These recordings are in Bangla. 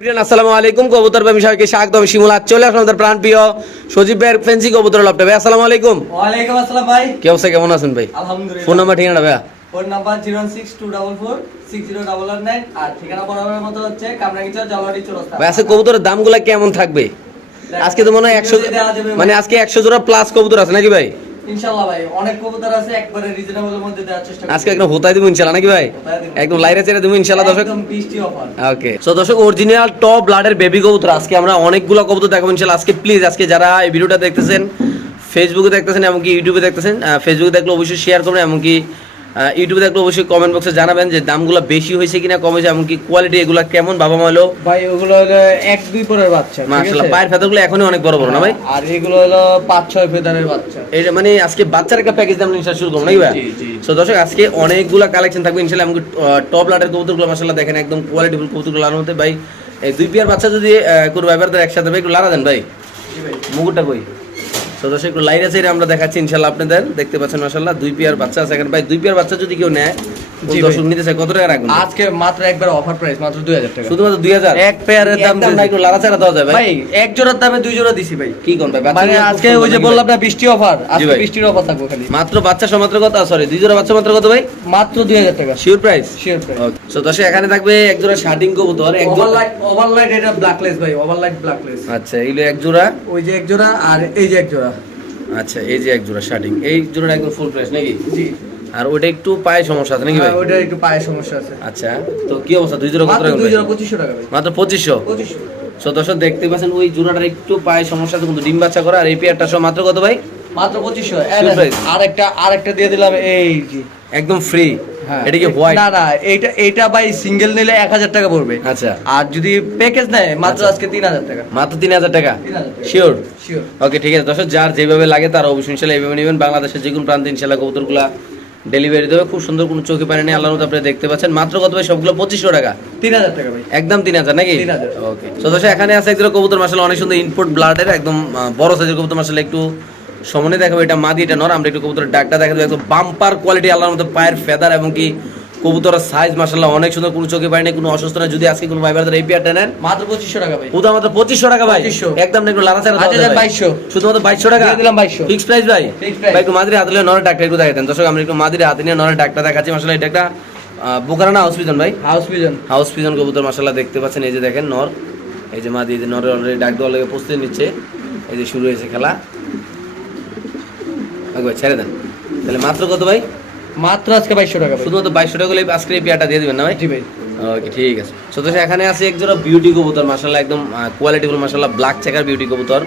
আসসালামু আলাইকুম। কবুতর প্রেমী সবাইকে স্বাগতম। শিমুল আজ চলে আসলাম আমাদের প্রাণ প্রিয় সজীব ভাইয়ের ফেন্সি কবুতর লপটে ভাই আসসালামু আলাইকুম। ওয়ালাইকুম আসসালাম ভাই। কি অবস্থা? কেমন আছেন ভাই? আলহামদুলিল্লাহ। ফোন নাম্বার ঠিকানা ভাইয়া? Phone number zero six two double four six zero double nine আর ঠিকানা বরাবরের মতো হচ্ছে জলবাড়ি চৌরাস্তা। ভাই আজকে কবুতরের দামগুলা কেমন থাকবে? আজকে তো মনে হয় একশো মানে আজকে একশো জোড়া প্লাস কবুতর আছে নাকি ভাই? ইনশাআল্লাহ ভাই অনেক কবুতর আছে একবারে রিজনেবলের মধ্যে দেওয়ার চেষ্টা করব। আজকে একদম হোতাই দেবো ইনশাল্লাহ নাকি ভাই? একদম লাইরে চেরে দেবো ইনশাল্লাহ দর্শক। একদম বৃষ্টি অফার। ওকে সো দর্শক অরিজিনাল টপ ব্লাডের বেবি কবুতর আজকে আমরা অনেকগুলো কবুতর দেখাবো ইনশাল্লাহ আজকে প্লিজ আজকে যারা এই ভিডিওটা দেখতেছেন ফেসবুকে দেখতেছেন এমনকি ইউটিউবে দেখতেছেন ফেসবুকে দেখলে অবশ্যই শেয়ার করবেন এমনকি ইউটিউবে দেখলে অবশ্যই কমেন্ট বক্সে জানাবেন যে দামগুলো বেশি হয়েছে কিনা কম হয়েছে এমনকি কোয়ালিটি এগুলো কেমন বাবা মা হলো? ভাই ওগুলো হলো এক দুই পরের বাচ্চা মাশাআল্লাহ পায়ের ফেদারগুলো এখনই অনেক বড় বড় না ভাই? আর এগুলো হলো পাঁচ ছয় ফেদারের বাচ্চা। এটা মানে আজকে বাচ্চার একটা প্যাকেজ দাম ইনশাল্লাহ শুরু করব নাকি ভাই? জি, জি। সো দর্শক আজকে অনেকগুলো কালেকশন থাকবে ইনশাল্লাহ এমনকি টপ লাটের কবুতরগুলো মাশাআল্লাহ দেখেন একদম কোয়ালিটিফুল কবুতরগুলো আনার মধ্যে ভাই এই দুই পেয়ার বাচ্চা যদি কোনো ব্যাপারদের একসাথে ভাই একটু লাড়া দেন ভাই। জি ভাই। মুকুটটা কই? তো দর্শক একটু লাইন আছে আমরা দেখাচ্ছি ইনশাল্লাহ আপনাদের। দেখতে পাচ্ছেন মাশাআল্লাহ দুই পেয়ার বাচ্চা আছে এখানে। ভাই দুই পেয়ার বাচ্চা যদি কেউ নেয় কোন জি ভাই। দর্শক নিতে চায় কত টাকা রাখবেন? আজকে মাত্র একবার অফার প্রাইস মাত্র দুই হাজার টাকা। শুধুমাত্র দুই হাজার? এক পেয়ারের দাম একটু লাড়াচাড়া দেওয়া যায় ভাই। ভাই এক জোড়ার দামে দুই জোড়া দিছি ভাই। কি কোন ভাই মানে আজকে ওই যে বললাম না বৃষ্টি অফার আজকে বৃষ্টির অফার থাকব খালি। মাত্র বাচ্চা সহ কত? সরি দুই জোড়া বাচ্চা মাত্র কত ভাই? মাত্র দুই হাজার টাকা। Sure price sure price so দর্শক এখানে থাকবে এক জোড়া শার্টিং কবুতর এক ওভারলাইট ওভারলাইট এটা ব্ল্যাকলেস ভাই ওভারলাইট ব্ল্যাকলেস আচ্ছা এইগুলো এক জোড়া। ওই যে এক জোড়া আর এই যে এক জোড়া। আচ্ছা এই যে এক জোড়া শার্টিং এই জোড়াটা একদম ফুল প্রাইস নাকি? জি। আর ওটা একটু পায়ে সমস্যা আছে নাকি ভাই? হ্যাঁ, ওইটা একটু পায়ের সমস্যা আছে। আচ্ছা তো কি অবস্থা? দুই জোড়া কত মাত্র দুই জোড়া পঁচিশশো টাকা ভাই। মাত্র 2500 2500 সো দর্শক দেখতে পাচ্ছেন ওই জোড়াটার একটু পায়ে সমস্যা আছে কিন্তু ডিম বাচ্চা করা আর এই পেয়ারটা সহ মাত্র কত ভাই? মাত্র পঁচিশশো। Sure price। আর একটা আর একটা দিয়ে দিলাম এই একদম ফ্রি এটা কি হোয়াইট না না এইটা এইটা ভাই সিঙ্গেল নিলে এক হাজার টাকা পড়বে। আচ্ছা। আর যদি প্যাকেজ নেয় মাত্র আচ্ছা। আজকে তিন হাজার টাকা। মাত্র তিন হাজার টাকা? শিওর শিওর ওকে ঠিক আছে। দর্শক যার যেভাবে লাগে তার অবশ্যই ইনশাল্লাহ এইভাবে নেবেন। বাংলাদেশের যে কোনো প্রান্তে ইনশাল্লাহ কবুতরগুলা ডেলিভারি দেবে। খুব সুন্দর কোনো চোখে পানি নেই আপনি দেখতে পাচ্ছেন। মাত্র কত ভাই? সবগুলো পঁচিশশো টাকা। তিন হাজার টাকা ভাই। একদম তিন হাজার নাকি? 3000 ওকে তো এখানে আছে একজন কবুতর মাসাল অনেক সুন্দর ইনপুট ব্লাডের একদম বড় সাইজের কবুতর মাসাল একটু সমনে দেখাবো এটা মাদি এটা নর আমরা একটু কবুতরের ডাকটা দেখাবো। একদম বাম্পার কোয়ালিটি আল্লাহর মতো পায়ের ফেদার এবং কি কবুতরের সাইজ মাসাল্লাহ অনেক সুন্দর কোনো চোখে পায়নি কোনো অসুস্থ না যদি আজকে কোনো ভাইবারদের এই পেয়ারটা নেন মাত্র পঁচিশশো টাকা ভাই। শুধু মাত্র পঁচিশশো টাকা ভাই। একদম একটু আট বাইশশো। শুধুমাত্র বাইশশো টাকা। দিলাম 2200 ফিক্স প্রাইস ভাই। ভাই একটু মাদিরে হাতে নরের ডাক্তার একটু দেখাতেন দর্শক আমরা একটু মাদিরে হাতে নিয়ে নরের ডাক্তার দেখাচ্ছি। মাসাল্লাহ এটা একটা আহ, বোকারা না হাউস পিজন ভাই? হাউস পিজন হাউস পিজন কবুতর মাসাল্লাহ দেখতে পাচ্ছেন। এই যে দেখেন নর। এই যে মাদি এই যে নরের অলরেডি ডাক দেওয়ার লেগে প্রস্তুতি নিচ্ছে। এই যে শুরু হয়েছে খেলা। একবার ছেড়ে দেন। তাহলে মাত্র কত ভাই? মাত্র আজকে বাইশশো টাকা শুধুমাত্র বাইশশো টাকা হলে আজকে এই পেয়ারটা দিয়ে দিবেন না ভাই? জি ভাই। ওকে ঠিক আছে। সো এখানে আছে এক জোড়া বিউটি কবুতর মাশাআল্লাহ একদম কোয়ালিটিফুল মাশাআল্লাহ ব্ল্যাক চেকার বিউটি কবুতর।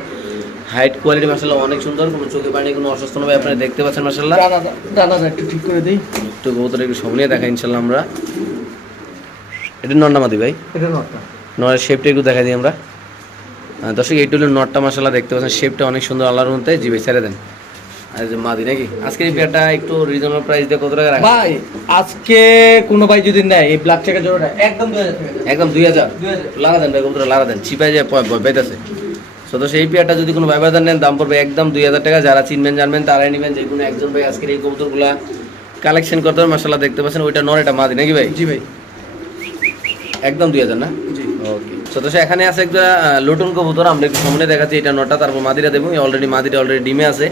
হাইট কোয়ালিটি মাশাআল্লাহ অনেক সুন্দর কোনো চোখে পানি কোনো অসুস্থ নয় আপনারা দেখতে পাচ্ছেন ডানা ডানাটা একটু ঠিক করে দিই। একটু কবুতর একটু সামনে দেখা ইনশাআল্লাহ আমরা। এটা নন্নামাদি ভাই? এটা নটটা। নরের শেপটা একটু দেখা দিই আমরা। দর্শক এইটা হলো নটটা মাশাআল্লাহ দেখতে পাচ্ছেন শেপটা অনেক সুন্দর আল্লাহর মধ্যে জি ভাই ছেড়ে দেন। মাদি নাকি? আজকে এই পেয়ারটা একটু রিজনেবল প্রাইস দিয়ে কত টাকা ভাই আজকে কোনো ভাই যদি নেয় এই ব্ল্যাক চেকের জোড়াটা একদম দুই হাজার টাকা। একদম দুই হাজার? দুই হাজার। লারা দেন ভাই কবুতর লারা দেন। চিপাই যায় পাইতেছে সো তো সেই পেয়ারটা যদি কোনো ভাই বাজার নেন দাম পড়বে একদম দুই হাজার টাকা। যারা চিনবেন জানবেন তারাই নেবেন যে কোনো একজন ভাই আজকের এই কবুতরগুলা কালেকশন করতে হবে মাসাল্লাহ দেখতে পাচ্ছেন ওইটা নর এটা মাদি নাকি ভাই? জি ভাই। একদম দুই হাজার না? জি। ওকে। তো এখানে আছে একটা লোটন কবুতর আমরা একটু সামনে দেখাচ্ছি এটা নটা তারপর মাদিরা দেবো। অলরেডি মাদিরা অলরেডি ডিমে আছে।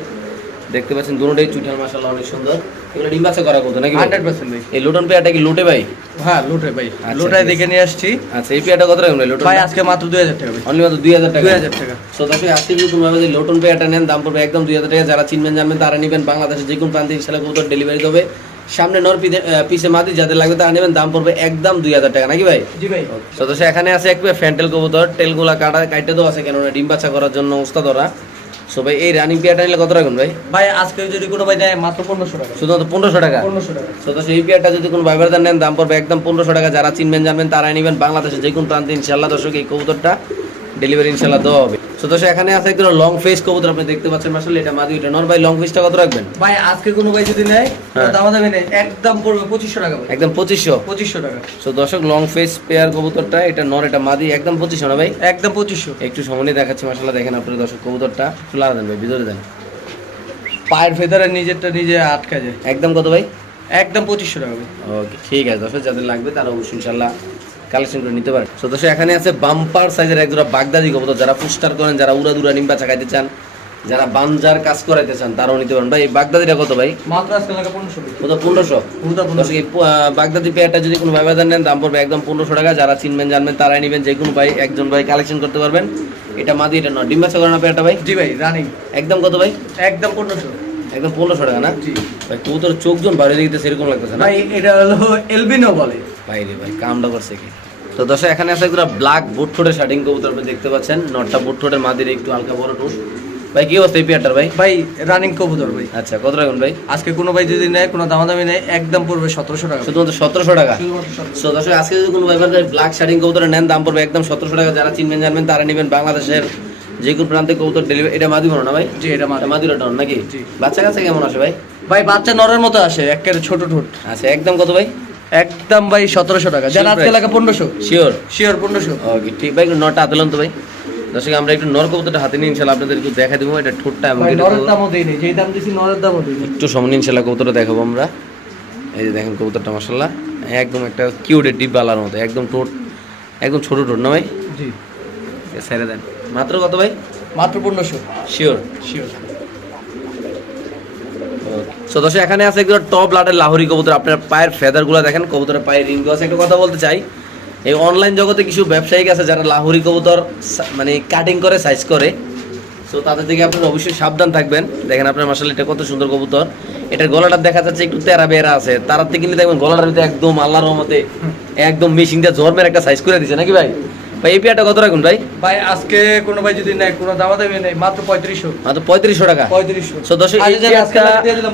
দেখতে পাচ্ছেন দুটোটাই চুইঠাল মাসাল্লাহ অনেক সুন্দর। এগুলো ডিম বাচ্চা করা কবুতর নাকি ভাই? হান্ড্রেড পার্সেন্ট ভাই। এই লোটন পেয়ারটা কি লোটে ভাই? হ্যাঁ লোটে ভাই। আচ্ছা, লোটায় দেখে নিয়ে আসছি। আচ্ছা এই পেয়ারটা কত রাখবেন লোটন ভাই আজকে মাত্র দুই হাজার টাকা ভাই। অনলি মাত্র দুই হাজার টাকা। দুই হাজার টাকা। সো দর্শক আজকে যদি তুমি আমাদের লোটন পেয়ারটা নেন দাম পড়বে একদম দুই হাজার টাকা। যারা চিনবেন জানবেন তারা নেবেন বাংলাদেশের যে কোনো প্রান্তে ইনশাল্লাহ কবুতর ডেলিভারি দেবে সামনে নর পিছে পিছে মাদি যাদের লাগবে তারা নেবেন দাম পড়বে একদম দুই হাজার টাকা নাকি ভাই? জি ভাই। দর্শক এখানে আছে এক ফ্যান্টেল কবুতর টেলগুলা কাটা কাটতে দেওয়া আছে কেননা ডিম বাচ্চা করার জন্য উস্তাদ ওরা সো ভাই এই রানিং পেয়ারটা নিলে কত রাখুন ভাই? ভাই আজকে যদি কোনো ভাই নেয় মাত্র পনেরোশো টাকা। শুধুমাত্র পনেরোশো টাকা? পনেরোশো টাকা। সো দর্শক এই পেয়ারটা যদি কোনো ভাইবারদার নেন দাম পড়বে একদম পনেরোশো টাকা। যারা চিনবেন জানবেন তারাই নেবেন বাংলাদেশের যে কোনো প্রান্তে। ইনশাল্লাহ দর্শক এই কবুতরটা ডেলিভারি ইনশাল্লাহ দেওয়া হবে। সো দর্শক এখানে আছে একদম লং ফেস কবুতর আপনি দেখতে পাচ্ছেন মাসাল্লাহ এটা মাদি এটা নর ভাই লং ফেসটা কত রাখবেন? ভাই আজকে কোনো ভাই যদি নেয় হ্যাঁ। দামা নেই একদম পড়বে পঁচিশশো টাকা ভাই। একদম পঁচিশশো? পঁচিশশো টাকা। সো দর্শক লং ফেস পেয়ার কবুতরটা এটা নর এটা মাদি একদম পঁচিশশো না ভাই? একদম পঁচিশশো। একটু সামনে দেখাচ্ছি মাসাল্লাহ দেখেন আপনার দর্শক কবুতরটা একটু দেন ভাই ভিতরে দেন। পায়ের ফেদারে নিজেরটা নিজে আটকা যায়। একদম কত ভাই? একদম পঁচিশশো টাকা ওকে ঠিক আছে দর্শক যাদের লাগবে তারা অবশ্যই ইনশাল্লাহ কালেকশন করে নিতে পারেন। তো দর্শক এখানে আছে বাম্পার সাইজের এক জোড়া বাগদাদি কবুতর। যারা পুস্টার করেন যারা উড়া দুরা নিম্বা চাকাইতে চান যারা বানজার কাজ করাইতে চান তারাও নিতে পারেন। ভাই বাগদাদিটা কত ভাই? কত পনেরোশো? বাগদাদি পেয়ারটা যদি কোনো ব্যবধান নেন দাম পড়বে একদম পনেরোশো টাকা। যারা চিনবেন জানবেন তারাই নেবেন। যে কোনো ভাই একজন ভাই কালেকশন করতে পারবেন। এটা মাদি এটা নয়। ডিম বাচ্চা করে না পেয়ারটা ভাই? জি ভাই রানিং। একদম কত ভাই? একদম পনেরোশো। একদম পনেরোশো টাকা না? ভাই কবুতর চোখ জন বাইরে দিতে সেরকম লাগতেছে না? এটা হলো এলবিনো বলে। ভাই রে ভাই কামটা করছে কি? তো দর্শক এখানে আছে একটা ব্ল্যাক বুট ঠোঁটের শার্টিং কবুতর আপনি দেখতে পাচ্ছেন। নটটা বুট ঠোঁটের মাদির একটু হালকা বড় টুট ভাই কি অবস্থা এই পেয়ারটার ভাই? ভাই রানিং কবুতর ভাই। আচ্ছা কত রাখুন ভাই? আজকে কোনো ভাই যদি নেয় কোনো দামাদামি নেয় একদম পড়বে সতেরোশো টাকা। শুধুমাত্র সতেরোশো টাকা? শুধুমাত্র 1700 সো দর্শক আজকে যদি কোনো ব্যাপার ব্ল্যাক শার্টিং কবুতর নেন দাম পড়বে একদম সতেরোশো টাকা। যারা চিনবেন জানবেন তারা নেবেন বাংলাদেশের যে কোনো প্রান্তে কবুতর ডেলিভারি এটা মাদি না ভাই? জি এটা মাদির ডন নাকি। বাচ্চা কাছে কেমন আসে ভাই? ভাই বাচ্চা নরের মতো আসে একেবারে ছোট ঠোঁট। আচ্ছা একদম কত ভাই? একদম ভাই সতেরোশো টাকা। যারা আজকে. লাগা পনেরোশো। শিওর শিওর পনেরোশো। ওকে ঠিক ভাই একটু নটা হাতে লন তো ভাই। দর্শক আমরা একটু নর কবুতরটা হাতে নিয়ে ইনশাল্লাহ আপনাদের একটু দেখা দিব এটা ঠোঁটটা এবং নরের দামও দিই যেই দাম দিছি নরের দামও দিই একটু সামনে ইনশাল্লাহ কবুতরটা দেখাবো আমরা। এই যে দেখেন কবুতরটা মাসাল্লাহ একদম একটা কিউটের ডিপ বালার মতো একদম ঠোঁট একদম ছোট ঠোঁট না ভাই? জি। ছেড়ে দেন। মাত্র কত ভাই? মাত্র পনেরোশো। শিওর শিওর সো দর্শক, এখানে আছে একদম টপ লাটের লাহোরি কবুতর। আপনার পায়ের ফেদারগুলো দেখেন, কবুতরের পায়ের রিং আছে। একটা কথা বলতে চাই, এই অনলাইন জগতে কিছু ব্যবসায়িক আছে যারা লাহোরি কবুতর মানে কাটিং করে সাইজ করে। সো তাদের থেকে আপনারা অবশ্যই সাবধান থাকবেন। দেখেন আপনার মাসাল এটা কত সুন্দর কবুতর। এটার গলাটা দেখা যাচ্ছে একটু তেরা বেরা আছে। তার থেকে কিন্তু দেখবেন গলাটার ভিতরে একদম আল্লাহর রহমতে, একদম মেশিন দিয়ে জন্মের একটা সাইজ করে দিছে। নাকি ভাই? ভাই এই পেয়ারটা কত রাখুন ভাই? ভাই আজকে কোনো ভাই যদি নেয় কোনো দেবে নেই মাত্র পঁয়ত্রিশশো। মাত্র পঁয়ত্রিশশো টাকা? পঁয়ত্রিশশো। তো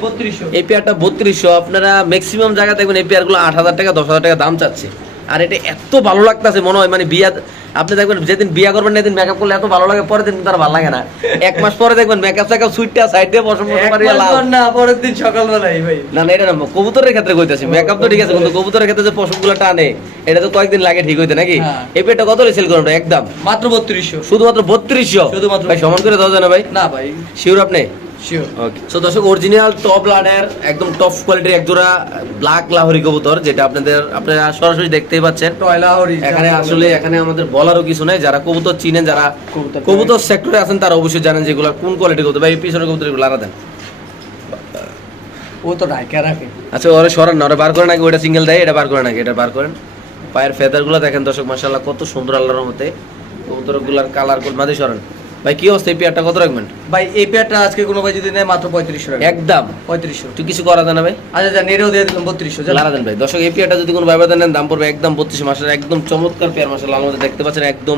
বত্রিশশো। এই পেয়ারটা বত্রিশশো আপনারা ম্যাক্সিমাম জায়গা দেখবেন এই পেয়ারগুলো আট হাজার টাকা দশ হাজার টাকা দাম চাচ্ছে। আর এটা এত ভালো লাগতেছে মনে হয় মানে বিয়া আপনি দেখবেন যেদিন বিয়া করবেন না মেকআপ করলে এত ভালো লাগে পরের দিন তার ভালো লাগে না। এক মাস পরে দেখবেন মেকআপ টেকআপ সুইটটা সাইড দিয়ে বসে বসে লাভ না পরের দিন সকালবেলায় ভাই। না না এটা না কবুতরের ক্ষেত্রে কইতেছি মেকআপ তো ঠিক আছে কিন্তু কবুতরের ক্ষেত্রে যে পশমগুলো টানে এটা তো কয়েকদিন লাগে ঠিক হইতে নাকি? হ্যাঁ। এই পেয়ারটা কত সেল করবেন? একদম? মাত্র বত্রিশশো। শুধুমাত্র বত্রিশশো? শুধুমাত্র ভাই সমান করে দেওয়া যায় না ভাই? না ভাই। শিওর আপনি? সো দর্শক অরিজিনাল টপ লাডের একদম টপ কোয়ালিটির একজোড়া ব্ল্যাক লাহোরি কবুতর যেটা আপনাদের আপনারা সরাসরি দেখতেই পাচ্ছেন। এখানে আসলে এখানে আমাদের বলারও কিছু নাই। যারা কবুতর চিনেন যারা কবুতর সেক্টরে আছেন তারা অবশ্যই জানেন যেগুলো কোন কোয়ালিটির কবুতর। ভাই এই পিছনের কবুতর এগুলো আলাদা দেন। ও তো ডাইকা রাখে। আচ্ছা ওরা সরান না ওরা বার করে নাকি ওটা সিঙ্গেল দেয় এটা বার করে নাকি এটা বার করেন। পায়ের ফেদারগুলো দেখেন দর্শক মাসাল্লাহ কত সুন্দর আল্লাহর মতে কবুতরগুলার কালার মাঝে সরান। ভাই কি অবস্থা? এই পেয়ারটা কত রাখবেন? ভাই এই পেয়ারটা আজকে কোনো ভাই যদি নেয় মাত্র পঁয়ত্রিশশো টাকা একদম। পঁয়ত্রিশশো। তুই কিছু করা দেয় না ভাই? আচ্ছা যা নেড়েও দিয়ে দিলাম বত্রিশশো লারা দেন ভাই। দর্শক এই পেয়ারটা যদি কোনো ব্যবধান নেন দাম পড়বে একদম বত্রিশ মাসের একদম চমৎকার পেয়ার মাসাল্লাহ আমাদের দেখতে পাচ্ছেন একদম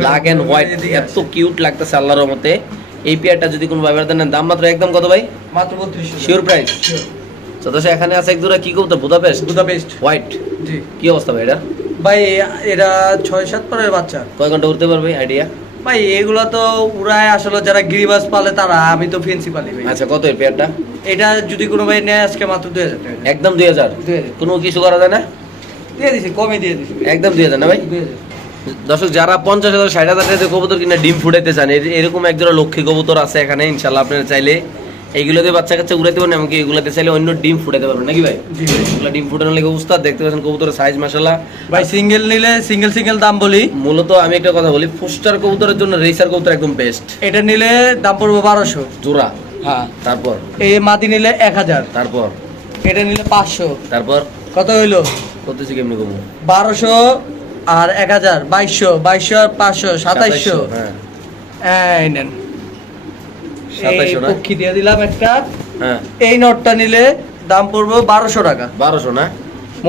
ব্ল্যাক এন্ড হোয়াইট এত কিউট লাগতেছে আল্লাহর মতে এই পেয়ারটা যদি কোনো ব্যবধান নেন দাম মাত্র একদম কত ভাই? মাত্র বত্রিশশো শিওর প্রাইস তো দর্শক এখানে আছে এক দুরা কি কবুতর? বুদাপেস্ট বুদাপেস্ট হোয়াইট জি। কি অবস্থা ভাই এটা? ভাই এরা ছয় সাত পরের বাচ্চা। কয় ঘণ্টা উঠতে পারবে? আইডিয়া ভাই এগুলো তো উড়ায় আসলে যারা গিরিবাস পালে তারা আমি তো ফেন্সি পালি ভাই। আচ্ছা কত এর পেয়ারটা এটা যদি কোনো ভাই নেয় আজকে মাত্র দুই হাজার টাকা। একদম দুই হাজার? কোনো কিছু করা যায় না? দিয়ে দিছি কমে দিয়ে দিছি। একদম দুই হাজার না ভাই? দর্শক যারা পঞ্চাশ হাজার ষাট হাজার টাকা কবুতর কিনা ডিম ফুটাইতে চান এর- এরকম একজোড়া লক্ষ্মী কবুতর আছে এখানে ইনশাল্লাহ আপনারা চাইলে এইগুলোতে বাচ্চা কাচ্চা উড়াইতে পারেন এমনকি এগুলোতে চাইলে অন্য ডিম ফুটাতে পারবেন নাকি ভাই? এগুলো ডিম ফুটানোর লেগে উস্তাদ দেখতে পাচ্ছেন কবুতরের সাইজ মাসাল্লাহ ভাই সিঙ্গেল নিলে সিঙ্গেল সিঙ্গেল দাম বলি। মূলত আমি একটা কথা বলি ফুস্টার কবুতরের জন্য রেসার কবুতর একদম বেস্ট এটা নিলে দাম পড়বে বারোশো। জোড়া। হ্যাঁ। তারপর? এই মাটি নিলে এক হাজার। তারপর? এটা নিলে পাঁচশো। তারপর? কত হইল? করতেছি কেমনি কমু? বারোশো আর এক হাজার বাইশশো বাইশশো আর পাঁচশো সাতাইশশো। হ্যাঁ। নেন এই 2700 না? পক্ষী দিয়ে দিলাম একটা। হ্যাঁ। এই নোটটা নিলে দাম পড়বে বারোশো টাকা। বারোশো না?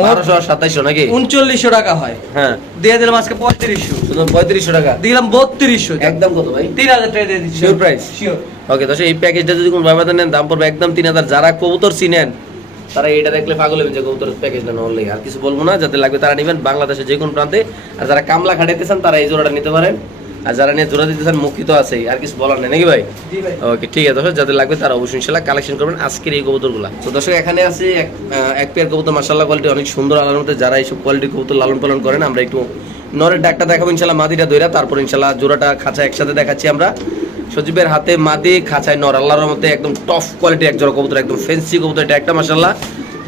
বারোশো আর নাকি? উনচল্লিশশো টাকা হয়। হ্যাঁ। দিয়ে দিলাম আজকে পঁয়ত্রিশশো। পঁয়ত্রিশশো টাকা? দিলাম বত্রিশশো। একদম কত ভাই? তিন হাজার টাকা দিয়ে দিচ্ছি। Sure price? শিওর ওকে দর্শক এই প্যাকেজটা যদি কোনো ব্যবধান নেন দাম পড়বে একদম তিন হাজার। যারা কবুতর চিনেন তারা এটা দেখলে পাগল হবে যে কবুতরের প্যাকেজটা নেওয়ার আর কিছু বলব না যাতে লাগবে তারা নেবেন। বাংলাদেশের যে কোনো প্রান্তে। আর যারা কামলা খাটাইতে চান তারা এই জোড়াটা নিতে পারেন। আর যারা নিয়ে জোড়া দিতে চান মুখিত আছে আর কিছু বলার নেই নাকি ভাই? ওকে ঠিক আছে দর্শক যাদের লাগবে তারা অবশ্যই ইনশাল্লাহ কালেকশন করবেন আজকের এই কবুতরগুলো। তো দর্শক এখানে আছে এক পেয়ার কবুতর মার্শাল্লাহ কোয়ালিটি অনেক সুন্দর আলার মধ্যে যারা এইসব কোয়ালিটি কবুতর লালন পালন করেন আমরা একটু নরের ডাকটা দেখাবো ইনশাল্লাহ মাদিটা দইরা তারপর ইনশাল্লাহ জোড়াটা খাঁচা একসাথে দেখাচ্ছি আমরা। সজীবের হাতে মাদি খাঁচায় নর আল্লাহর মধ্যে একদম টফ কোয়ালিটি এক জোড়া কবুতর একদম ফেন্সি কবুতর এটা একটা মার্শাল্লাহ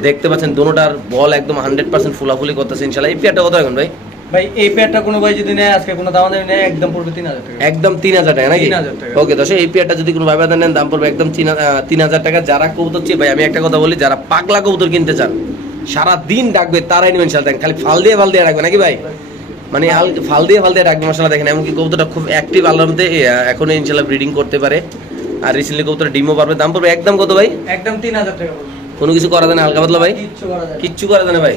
দেখতে পাচ্ছেন দোনোটার বল একদম হান্ড্রেড পার্সেন্ট ফুলাফুলি করতেছে ইনশাল্লাহ এই পেয়ারটা কত এখন ভাই? ভাই এই পেয়ারটা কোনো ভাই যদি নেয় আজকে কোনো দাম নেয় একদম পড়বে তিন হাজার টাকা। একদম তিন হাজার টাকা নাকি? ওকে দশ এই পেয়ারটা যদি কোনো ভাই নেন দাম পড়বে একদম তিন হা- আহ, তিন হাজার টাকা। যারা কবুতর চেয়ে ভাই আমি একটা কথা বলি যারা পাগলা কবুতর কিনতে চান সারা দিন ডাকবে তারাই নেবেন সাল দেখেন খালি ফাল দিয়ে ফাল দিয়ে রাখবে নাকি ভাই? মানে ফাল দিয়ে ফাল দিয়ে রাখবে মশলা দেখেন এমনকি কবুতরটা খুব অ্যাক্টিভ আল্লাহর মধ্যে এখন ইনশাল্লাহ ব্রিডিং করতে পারে। আর রিসেন্টলি কবুতর ডিমও পারবে দাম পড়বে একদম কত ভাই? একদম তিন হাজার টাকা কোনো কিছু করা যায় না হালকা পাতলা ভাই? কিচ্ছু করা যায় না। ভাই?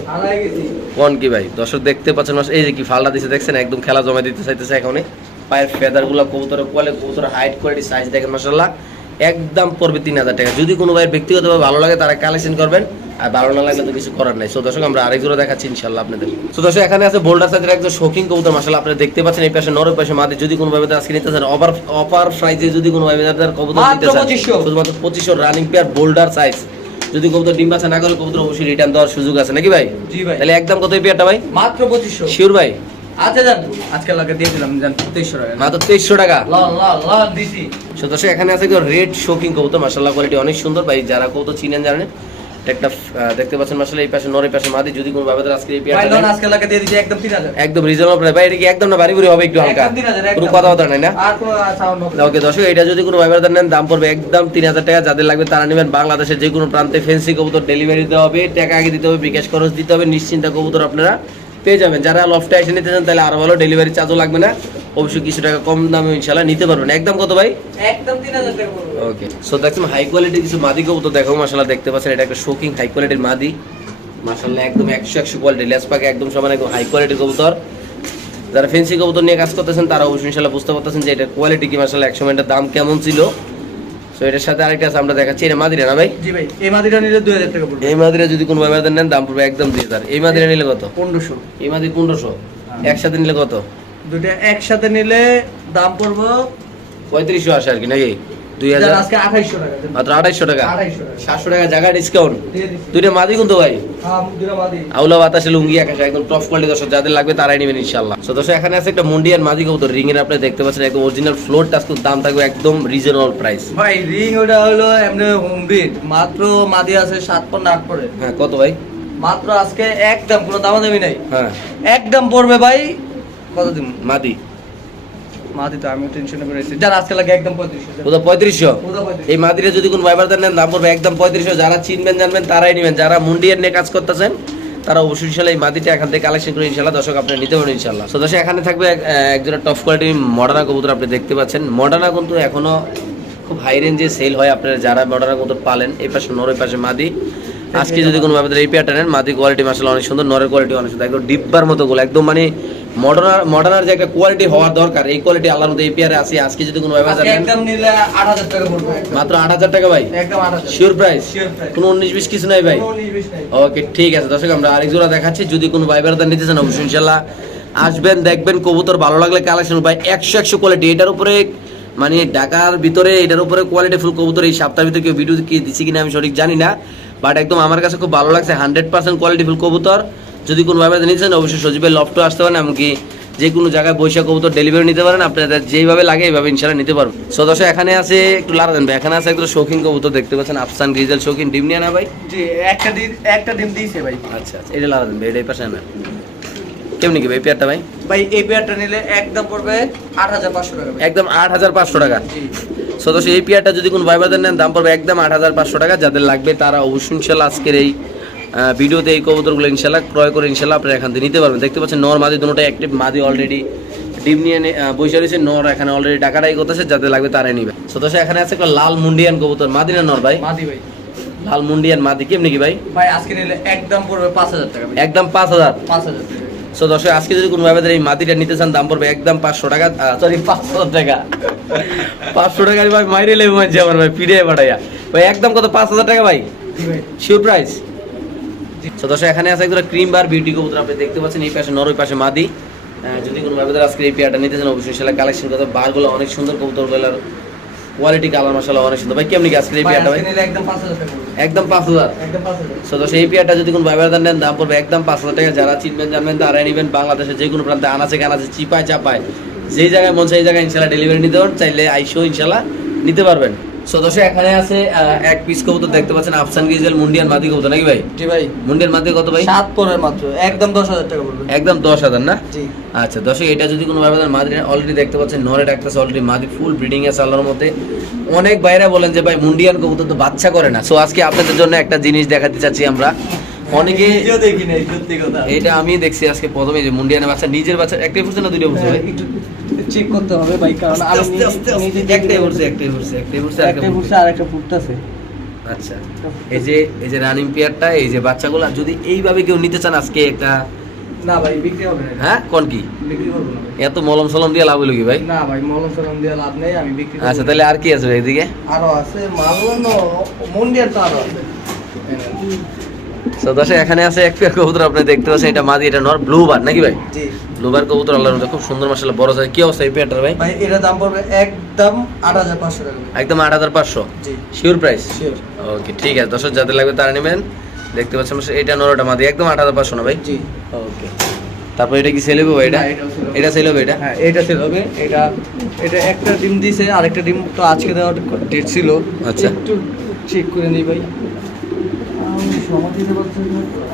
কোন কি ভাই? দর্শক দেখতে পাচ্ছেন মাস- এই যে কি ফালটা দিছে দেখছেন? একদম খেলা জমা দিতে চাইতেছে এখনই। পায়ের ফেদারগুলো কবুতরের কোয়ালে কবুতরের হাইট কোয়ালিটি সাইজ দেখেন মাসাল্লাহ একদম পড়বে তিন হাজার টাকা। যদি কোনো ভাইয়ের ব্যক্তিগতভাবে ভালো লাগে তারা কালেকশন করবেন। আর ভালো না লাগলে তো কিছু করার নাই। সো দর্শক আমরা আরেক জোড়া দেখাচ্ছি ইনশাল্লাহ আপনাদের। সো দর্শক এখানে আছে বোল্ডার সাইজের একজন শৌখিন কবুতর মাসাল্লাহ আপনারা দেখতে পাচ্ছেন এই পাশে নরম পাশে মাদি। যদি কোনো ভাবে আজকে নিতে চান অফার অফার প্রাইজে যদি কোনো ভাবে কবুতর নিতে চান শুধুমাত্র পঁচিশশো রানিং পেয়ার বোল্ডার সাইজ যদি কবুতর ডিম বাচ্চা না করে কবুতর অবশ্যই রিটার্ন দেওয়ার সুযোগ আছে। নাকি ভাই? জি ভাই। তাহলে একদম কত পেয়ারটা ভাই? মাত্র পঁচিশশো। শিওর ভাই? আচ্ছা জান আজকে লাগে দিয়ে দিলাম জান তেইশশো টাকা। মাত্র তেইশশো টাকা। দিছি। সদস্য এখানে আছে রেড শোকিং কবুতর মাসাল্লাহ কোয়ালিটি অনেক সুন্দর ভাই। যারা কবুতর চিনেন জানেন একটা দেখতে পাচ্ছেন এই পাশে নর পাশে মাদি যদি কোনো আজকে এই পেয়ারটা আজকে লাগে দিয়ে দিছি একদম তিন হাজার। একদম রিজনেবল ভাই এটা কি একদম না বাড়ি বুড়ি হবে একটু হালকা? 3000, কোনো। কথাবার্তা নাই না? আর কোনো সাউন্ড ওকে দর্শক এটা যদি কোনো ভাইবার নেন দাম পড়বে একদম তিন হাজার টাকা। যাদের লাগবে তারা নেবেন বাংলাদেশের যে কোনো প্রান্তে ফেন্সি কবুতর ডেলিভারি দিতে হবে টাকা আগে দিতে হবে বিকাশ খরচ দিতে হবে নিশ্চিন্ত কবুতর আপনারা পেয়ে যাবেন। যারা লফটে এসে নিতে চান তাহলে আরও ভালো ডেলিভারি চার্জও লাগবে না। অবশ্যই কিছু টাকা কম দামে ইনশাল্লাহ নিতে পারবেন। একদম কত ভাই? একদম তিন হাজার টাকা ওকে। সো দেখছেন হাই কোয়ালিটির কিছু মাদি কবুতর দেখো মাশাআল্লাহ দেখতে পাচ্ছেন এটা একটা শোকিং হাই কোয়ালিটির মাদি। মাশাআল্লাহ একদম একশো একশো কোয়ালিটি লেস পাকে একদম সমান একদম হাই কোয়ালিটির কবুতর। যারা ফেন্সি কবুতর নিয়ে কাজ করতেছেন তারা অবশ্যই ইনশাল্লাহ বুঝতে পারতেছেন যে এটার কোয়ালিটি কি মাশাআল্লাহ একসময় এটার দাম কেমন ছিল। সো এটার সাথে আরেকটা আছে আমরা দেখাচ্ছি এটা মাদিরা না ভাই? জি ভাই এই মাদিটা নিলে দুই হাজার টাকা পড়বে। এই মাদিরা যদি কোনো ভাই নেন দাম পড়বে একদম দুই হাজার এই মাদিরা নিলে কত? পনেরোশো। এই মাদি পনেরোশো। একসাথে নিলে কত? দুইটা একসাথে নিলে দাম পড়ব পঁয়ত্রিশশো আসে আর কি নাকি? দুই হাজার? আজকে আঠাইশশো টাকা মাত্র আঠাইশশো টাকা? সাতশো টাকা জায়গা ডিসকাউন্ট দুইটা মাদি কিন্তু ভাই। হ্যাঁ আউলা বাতাসে লুঙ্গি আকাশে একদম টপ কোয়ালিটি দর্শক যাদের লাগবে তারাই নেবেন ইনশাল্লাহ সো দর্শক এখানে আছে একটা মন্ডিয়ান মাদি কবুতর রিং এর আপনি দেখতে পাচ্ছেন একদম অরিজিনাল ফ্লোর টাস্ক দাম থাকবে একদম রিজনেবল প্রাইস ভাই রিং ওটা হলো এমনি হোম বিট মাত্র মাদি আছে সাত আট হ্যাঁ কত ভাই? মাত্র আজকে একদম কোনো দামা দামি নাই। হ্যাঁ। একদম পড়বে ভাই কত দিন মাদি। মাদি তো আমি টেনশনে এসেছি যার আজকে লাগে একদম পঁয়ত্রিশশো কোথাও পঁয়ত্রিশশো? এই মাদিরে যদি কোন ভাইবার নেন দাম পড়বে একদম পঁয়ত্রিশশো। যারা চিনবেন জানবেন তারাই নেবেন। যারা মুন্ডিয়ার নিয়ে কাজ করতেছেন তারা অবশ্যই ইনশাল্লাহ এই মাদিটা এখান থেকে কালেকশন করে ইনশাল্লাহ দর্শক আপনি নিতে পারেন ইনশাল্লাহ। তো দর্শক এখানে থাকবে এক- আহ, একজোড়া টপ কোয়ালিটির মডার্না কবুতর আপনি দেখতে পাচ্ছেন। মডার্না কিন্তু এখনও খুব হাই রেঞ্জে সেল হয়। আপনারা যারা মডার্না কবুতর পালেন এই পাশে নর এই পাশে মাদি। আজকে যদি কোনো এই মাদি কোয়ালিটি মাসাল অনেক সুন্দর নরের কোয়ালিটি অনেক সুন্দর। একদম ডিব্বার মতো গোল একদম মানে মডার্নার মডার্নার যে একটা কোয়ালিটি হওয়ার দরকার এই কোয়ালিটি আল্লাহর মধ্যে এই পেয়ারে আছে আজকে যদি কোনো আজকে একদম নিলে আট হাজার টাকা পড়বে। মাত্র আট হাজার টাকা ভাই? একদম আট হাজার। Sure price. কোনো উনিশ বিশ কিছু নাই ভাই। ওকে ঠিক আছে দর্শক আমরা আরেক জোড়া দেখাচ্ছি। যদি কোনো ভাই বেড়াতে নিতে চান অবশ্যই ইনশাল্লাহ আসবেন দেখবেন কবুতর ভালো লাগলে কালেকশন। ভাই একশো একশো কোয়ালিটি এটার উপরে মানে ঢাকার ভিতরে এটার উপরে কোয়ালিটি ফুল কবুতর এই সপ্তাহের ভিতরে কেউ ভিডিও কি দিচ্ছে কিনা আমি সঠিক জানি না। বাট একদম আমার কাছে খুব ভালো লাগছে হান্ড্রেড পার্সেন্ট কোয়ালিটি ফুল কবুতর। যদি কোনো ভাই বেড়াতে নিতে চান অবশ্যই সজীবের লফটও আসতে পারেন এমনকি যে কোনো জায়গায় বৈশাখ কবুতর ডেলিভারি নিতে পারেন। আপনাদের যেইভাবে লাগে এইভাবে ইনশাল্লাহ নিতে পারবেন। সো দর্শক এখানে আছে একটু লারা দেন ভাই। এখানে আছে একটু শৌখিন কবুতর দেখতে পাচ্ছেন আফসান গ্রিজেল শৌখিন। ডিম নিয়ে না ভাই? জি একটা ডিম একটা ডিম দিয়েছে ভাই। আচ্ছা আচ্ছা এটা লাগাতেন ভাই এটা এই পাশে না কেমনি কি ভাই পেয়ারটা ভাই? ভাই এই পেয়ারটা নিলে একদম পড়বে আট হাজার পাঁচশো টাকা একদম আট হাজার পাঁচশো টাকা। সদস্য এই পেয়ারটা যদি কোনো ভাই বাজার নেন দাম পড়বে একদম আট হাজার পাঁচশো টাকা। যাদের লাগবে তারা অবশ্যই ইনশাল্লাহ আজকের এই ভিডিওতে এই কবুতরগুলো ইনশাল্লাহ ক্রয় করে ইনশাল্লাহ আপনারা এখান থেকে নিতে পারবেন। দেখতে পাচ্ছেন নর মাদি দুটোটা অ্যাক্টিভ মাদি অলরেডি ডিম নিয়ে বসে রয়েছে। নর এখানে অলরেডি টাকাটাই করতেছে যাতে লাগবে তারাই নিবে। সদস্য এখানে আছে একটা লাল মুন্ডিয়ান কবুতর। মাদি না নর ভাই? মাদি ভাই। লাল মুন্ডিয়ান মাদি। কেমনি কি ভাই? ভাই আজকে নিলে একদম পড়বে পাঁচ হাজার টাকা একদম পাঁচ হাজার? পাঁচ হাজার সো দর্শক আজকে যদি কোনো ভাবে এই মাটিটা নিতে চান দাম পড়বে একদম পাঁচশো টাকা। সরি পাঁচশো টাকা। পাঁচশো টাকা ভাই মাইরে লেবে মানছে আমার ভাই পিড়ে বাড়াইয়া ভাই একদম কত? পাঁচ হাজার টাকা ভাই? শিওর প্রাইস দর্শক এখানে আছে একদম ক্রিম বার বিউটি কবুতর আপনি দেখতে পাচ্ছেন এই পাশে নর ওই পাশে মাদি। যদি কোনো ভাবে আজকে এই পেয়ারটা নিতে চান অবশ্যই সেটা কালেকশন করতে বারগুলো অনেক সুন্দর কবুতরগুলোর কোয়ালিটি কালার মশলা অনেক সুন্দর। ভাই কেমনি আজকে এই পেয়ারটা ভাই? একদম পাঁচ হাজার সো এই পেয়ারটা যদি কোনো ব্যবহার নেন দাম পড়বে একদম পাঁচ হাজার টাকা। যারা চিনবেন জানবেন তারাই নেবেন বাংলাদেশের যে কোনো প্রান্তে আনাচে কানাচে চিপায় চাপায়। যেই জায়গায় মন সেই জায়গায় ইনশাল্লাহ ডেলিভারি নিতে পারেন চাইলে আইসো ইনশাল্লাহ নিতে পারবেন। সো দর্শক এখানে আছে এক পিস কবুতর দেখতে পাচ্ছেন আফসান গিজেল মুন্ডিয়ান মাদি কবুতর নাকি ভাই? জি ভাই। মুন্ডিয়ান মাদি কত ভাই? সাত পরের মাত্র একদম দশ হাজার টাকা পড়বে। একদম দশ হাজার না? জি। আচ্ছা দর্শক এটা যদি কোনো ভাবে মাদি অলরেডি দেখতে পাচ্ছেন নরে ডাকতেছে অলরেডি মাদি ফুল ব্রিডিং আছে আল্লাহর মধ্যে। অনেক বাইরে বলেন যে ভাই মুন্ডিয়ান কবুতর তো বাচ্চা করে না। সো আজকে আপনাদের জন্য একটা জিনিস দেখাতে চাচ্ছি আমরা। অনেকে এটা আমি দেখছি আজকে প্রথমে যে মুন্ডিয়ানের বাচ্চা নিজের বাচ্চা একটাই ফুটছে না দুইটা ফুটছে ভাই? একটু চেক করতে হবে ভাই কারণ আমি নিজে একটাই একটাই একটাই একটাই আর একটা ফুটতেছে আচ্ছা। এই যে এই যে রানিং পেয়ারটা এই যে বাচ্চাগুলো যদি এইভাবে কেউ নিতে চান আজকে একটা না ভাই বিক্রি হবে না। হ্যাঁ? কোন কি? বিক্রি করব না এত মলম সলম দিয়ে লাভ হলো কি ভাই? না ভাই মলম সলম দিয়ে লাভ নেই আমি বিক্রি আচ্ছা তাহলে আর কি আছে এদিকে? আরও আছে মালন মন্ডিয়ার তো আরও আছে। তো এখানে আছে এক পেয়ার কবুতর আপনি দেখতে পাচ্ছেন এটা মাদি এটা নর ব্লু বার নাকি ভাই? জি। ব্লু বার কবুতর আল্লাহর খুব সুন্দর মাসাল্লাহ বড় সাইজ কি অবস্থা এই পেয়ারটার ভাই? ভাই এটার দাম পড়বে একদম আট হাজার পাঁচশো টাকা। একদম আট হাজার পাঁচশো? জি। শিওর প্রাইস শিওর ওকে ঠিক আছে দর্শক যাদের লাগবে তারা নেবেন। দেখতে পাচ্ছেন এটা নরটা মাদি একদম আট হাজার পাঁচশো না ভাই? জি। ওকে তারপর এটা কি সেল হবে ভাই এটা। এটা সেল হবে এটা হ্যাঁ এটা সেল হবে। এটা এটা একটা ডিম দিছে আরেকটা ডিম তো আজকে দেওয়ার ডেট ছিল। আচ্ছা। একটু চেক করে নিই ভাই। সময় দিতে পারছি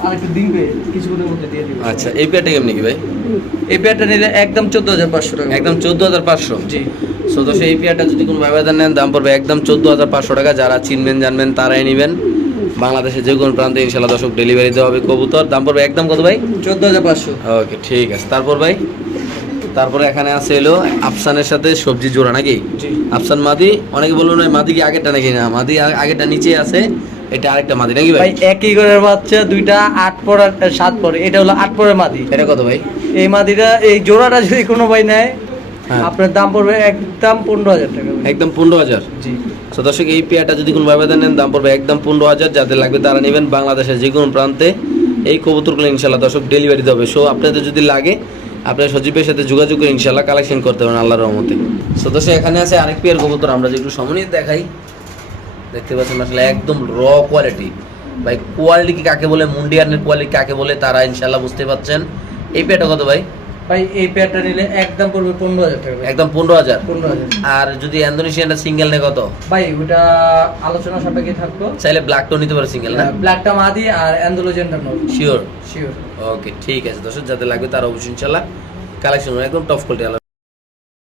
আরেকটা দিবে কিছুক্ষণের মধ্যে দিয়ে দিবে আচ্ছা এই পেয়ারটা কেমনি কি ভাই? এই পেয়ারটা নিলে একদম চোদ্দ হাজার পাঁচশো টাকা। একদম চোদ্দ হাজার পাঁচশো? জি। সো তো সেই পেয়ারটা যদি কোনো ব্যবধান নেন দাম পড়বে একদম চোদ্দ হাজার পাঁচশো টাকা। যারা চিনবেন জানবেন তারাই নেবেন। বাংলাদেশের যে কোনো প্রান্তে ইনশাল্লাহ দর্শক ডেলিভারি দেওয়া হবে কবুতর। দাম পড়বে একদম কত ভাই? চোদ্দ হাজার পাঁচশো। ওকে ঠিক আছে। তারপর ভাই? তারপরে এখানে আছে এলো আফসানের সাথে সবজি জোড়া নাকি? আফসান মাদি অনেকে বলল না মাদি কি আগেরটা নাকি না? মাদি আগেরটা নিচে আছে। এটা আরেকটা মাদি নাকি ভাই? একই ঘরের বাচ্চা দুইটা আট পর সাত পরে। এটা হলো আট পরের মাদি। এটা কত ভাই? এই মাদিটা এই জোড়াটা যদি কোনো ভাই নেয় হ্যাঁ। আপনার দাম পড়বে একদম পনেরো হাজার টাকা একদম পনেরো হাজার? জি। তো দর্শক এই পেয়ারটা যদি কোনো ব্যবধান নেন দাম পড়বে একদম পনেরো হাজার। যাদের লাগবে তারা নেবেন বাংলাদেশের যে কোনো প্রান্তে। এই কবুতরগুলো ইনশাল্লাহ দর্শক ডেলিভারি দেবে সো আপনাদের যদি লাগে আপনার সজীবের সাথে যোগাযোগ করে ইনশাল্লাহ কালেকশন করতে পারেন আল্লাহর রহমতে। সো দর্শক এখানে আছে আরেক পেয়ার কবুতর। আমরা যে একটু সমনিয়ে দেখাই দেখতে পাচ্ছেন আসলে একদম র কোয়ালিটি ভাই কোয়ালিটি কি কাকে বলে? মুন্ডিয়ানের কোয়ালিটি কাকে বলে? তারা ইনশাল্লাহ বুঝতে পারছেন এই পেয়ারটা কত ভাই? ভাই এই পেয়ারটা নিলে একদম পড়বে পনেরো হাজার টাকা একদম পনেরো হাজার। পনেরো হাজার। আর যদি ইন্দোনেশিয়ানটা সিঙ্গেল নেয় কত? ভাই ওটা আলোচনা সাপেক্ষে থাকতো চাইলে ব্ল্যাকটাও নিতে পারে সিঙ্গেল না? ব্ল্যাকটা মাদি আর অ্যান্ডোলোজেনটা নোট শিওর শিওর ওকে ঠিক আছে। দর্শক যাদের লাগবে তারা অবশ্যই ইনশাল্লাহ কালেকশন একদম টপ কোয়ালিটি